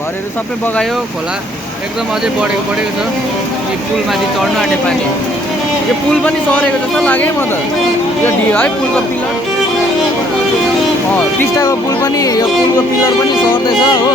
घरहरू सबै बगायो खोला एकदम अझै बढेको छ। यो पुलमाथि चढ्नु आँटे पानी। यो पुल पनि सरेको जस्तो लाग्यो म त। यो है पुलको पिलर टिस्टाको पुल पनि यो पुलको पिलर पनि सर्दैछ हो।